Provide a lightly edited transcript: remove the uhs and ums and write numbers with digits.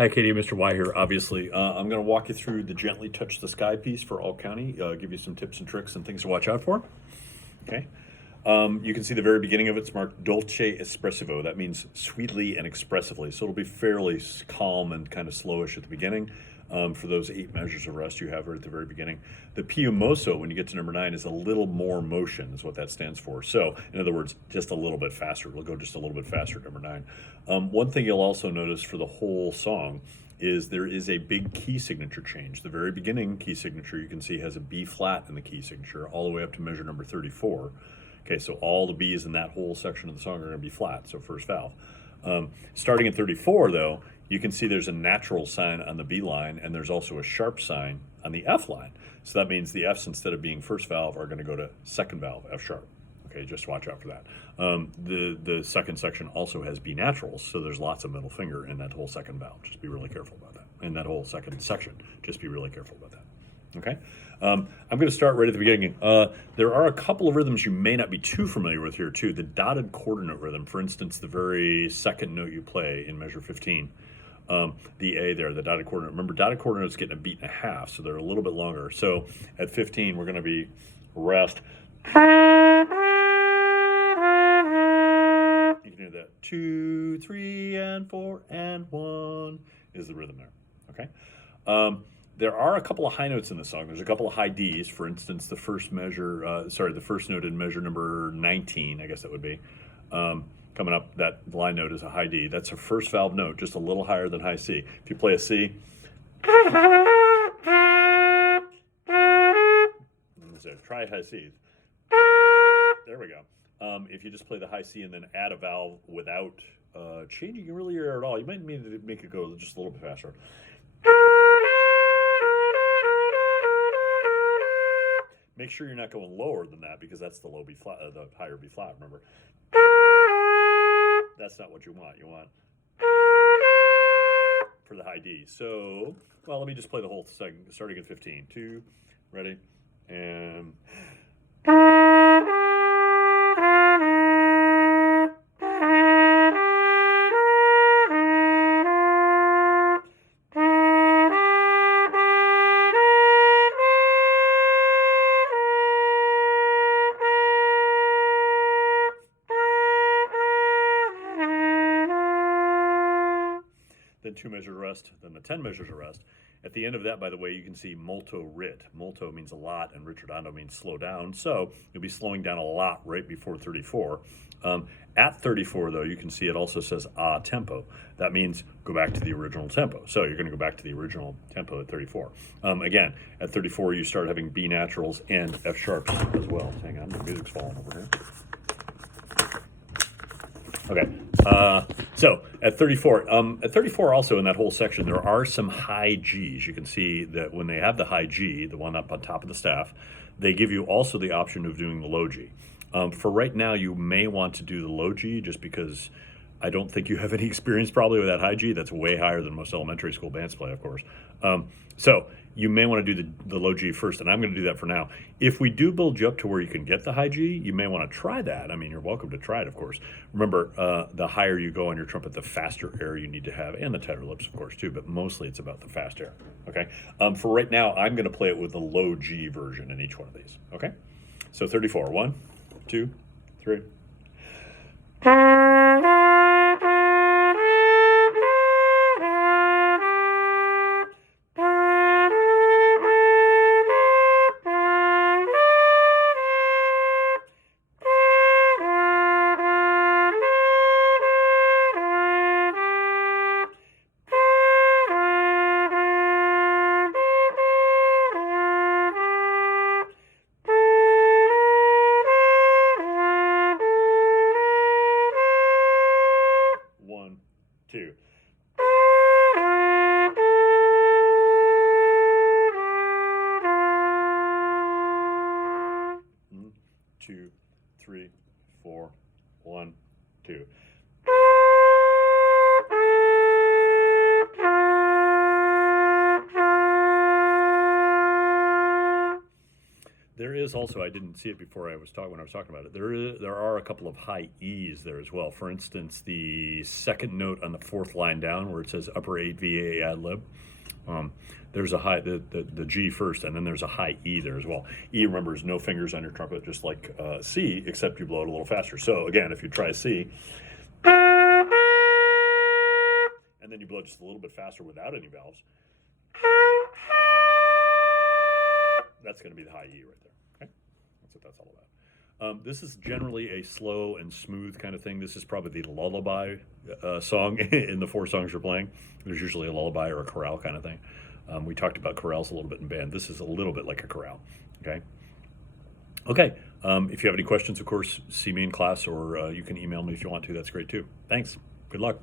Hi, Katie. Mr. Y here, obviously. I'm going to walk you through the Gently Touch the Sky piece for All County, give you some tips and tricks and things to watch out for. Okay. You can see the very beginning of it's marked Dolce Espressivo. That means sweetly and expressively. So it'll be fairly calm and kind of slowish at the beginning. For those 8 measures of rest you have right at the very beginning. The più mosso, when you get to number 9, is a little more motion, is what that stands for. So, in other words, just a little bit faster. We'll go just a little bit faster at number 9. One thing you'll also notice for the whole song is there is a big key signature change. The very beginning key signature you can see has a B flat in the key signature all the way up to measure number 34. Okay, so all the B's in that whole section of the song are going to be flat, so first valve. Starting at 34, though, you can see there's a natural sign on the B line, and there's also a sharp sign on the F line. So that means the F's, instead of being first valve, are going to go to second valve, F sharp. Okay, just watch out for that. The second section also has B naturals, so there's lots of middle finger in that whole second valve. Just be really careful about that. In that whole second section, just be really careful about that. Okay, I'm going to start right at the beginning. There are a couple of rhythms you may not be too familiar with here, too. The dotted quarter note rhythm, for instance, the very second note you play in measure 15. The A there, the dotted quarter note. Remember, dotted quarter notes getting a beat and a half, so they're a little bit longer. So at 15, we're going to be rest. You can hear that. 2, 3, and 4, and 1 is the rhythm there. Okay. There are a couple of high notes in the song. There's a couple of high Ds. For instance, the first the first note in measure number 19, I guess that would be. Coming up, that line note is a high D. That's a first valve note, just a little higher than high C. If you play a C, so try high C. There we go. If you just play the high C and then add a valve without changing really your air at all, you might need to make it go just a little bit faster. Make sure you're not going lower than that, because that's the low B flat, the higher B flat. Remember, that's not what you want. You want for the high D. So, well, let me just play the whole segment, starting at 15. 2, ready, and. Then 2 measures of rest, then the 10 measures of rest. At the end of that, by the way, you can see molto rit. Molto means a lot, and ritardando means slow down. So you'll be slowing down a lot right before 34. At 34, though, you can see it also says a tempo. That means go back to the original tempo. So you're going to go back to the original tempo at 34. Again, at 34, you start having B naturals and F sharps as well. Hang on, the music's falling over here. Okay, so at 34 also in that whole section, there are some high Gs. You can see that when they have the high G, the one up on top of the staff, they give you also the option of doing the low G. For right now, you may want to do the low G just because I don't think you have any experience probably with that high G. That's way higher than most elementary school bands play, of course. So you may want to do the low G first, and I'm going to do that for now. If we do build you up to where you can get the high G, you may want to try that. I mean, you're welcome to try it, of course. Remember, the higher you go on your trumpet, the faster air you need to have, and the tighter lips, of course, too, but mostly it's about the fast air, okay? For right now, I'm going to play it with the low G version in each one of these, okay? So 34, 1, 2, 3. Two. 2, 3, 4, 1, 2. There is notice also, I didn't see it before when I was talking about it. There are a couple of high E's there as well. For instance, the second note on the fourth line down, where it says upper 8 VA ad lib. There's a high, the G first, and then there's a high E there as well. E, remember, is no fingers on your trumpet, just like C, except you blow it a little faster. So again, if you try C, and then you blow just a little bit faster without any valves, that's going to be the high E right there. Okay, that's what that's all about. This is generally a slow and smooth kind of thing. This is probably the lullaby song in the 4 songs you're playing. There's usually a lullaby or a chorale kind of thing. We talked about chorales a little bit in band. This is a little bit like a chorale. Okay. Okay. If you have any questions, of course, see me in class, or you can email me if you want to. That's great too. Thanks. Good luck.